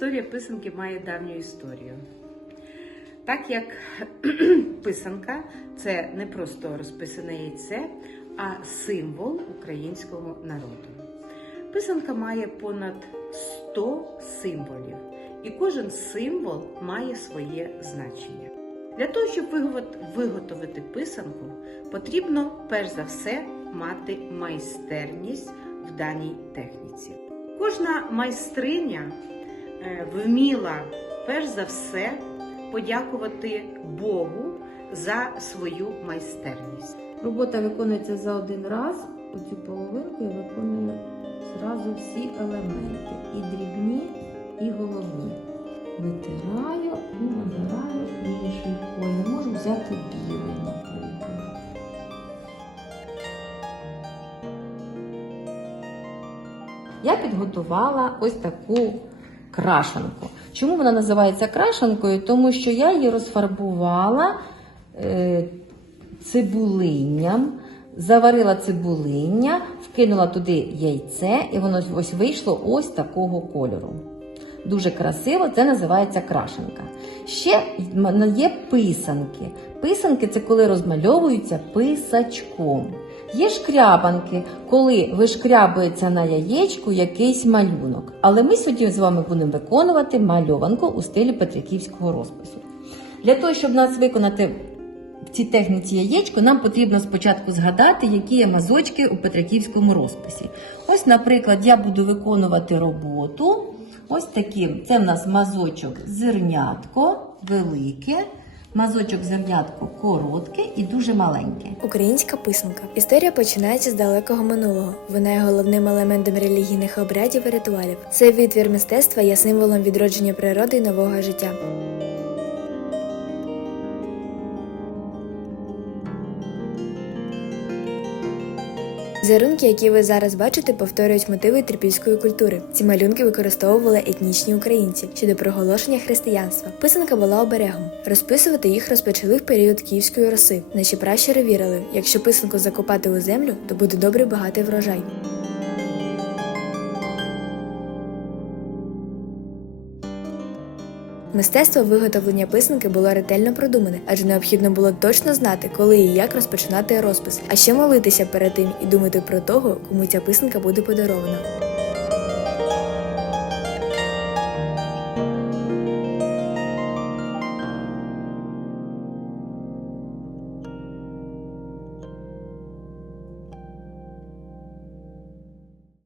історія писанки має давню історію. Так як писанка це не просто розписане яйце, а символ українського народу. Писанка має понад 100 символів, і кожен символ має своє значення. Для того, щоб виготовити писанку, потрібно перш за все мати майстерність в даній техніці. Кожна майстриня вміла перш за все подякувати Богу за свою майстерність. Робота виконується за один раз. Оцю половинку я виконую зразу всі елементи. І дрібні, і головні. Витираю і набираю інший колір. Можу взяти білий, наприклад. Я підготувала ось таку крашенку. Чому вона називається крашенкою? Тому що я її розфарбувала е, цибулинням, заварила цибулиння, вкинула туди яйце, і воно ось вийшло ось такого кольору. Дуже красиво, це називається крашенка. Ще є писанки. Писанки це коли розмальовуються писачком. Є шкрябанки, коли вишкрябується на яєчку якийсь малюнок. Але ми сьогодні з вами будемо виконувати мальованку у стилі петриківського розпису. Для того, щоб нас виконати в цій техніці яєчко, нам потрібно спочатку згадати, які є мазочки у петриківському розписі. Ось, наприклад, я буду виконувати роботу. Ось таким. Це в нас мазочок зернятко велике, мазочок зернятку коротке і дуже маленьке. Українська писанка. Історія починається з далекого минулого. Вона є головним елементом релігійних обрядів і ритуалів. Цей витвір мистецтва є символом відродження природи і нового життя. Візерунки, які ви зараз бачите, повторюють мотиви трипільської культури. Ці малюнки використовували етнічні українці щодо проголошення християнства. Писанка була оберегом. Розписувати їх розпочали в період київської роси. Наші пращури вірили, якщо писанку закопати у землю, то буде добрий багатий врожай. Мистецтво виготовлення писанки було ретельно продумане, адже необхідно було точно знати, коли і як розпочинати розпис, а ще молитися перед тим і думати про того, кому ця писанка буде подарована.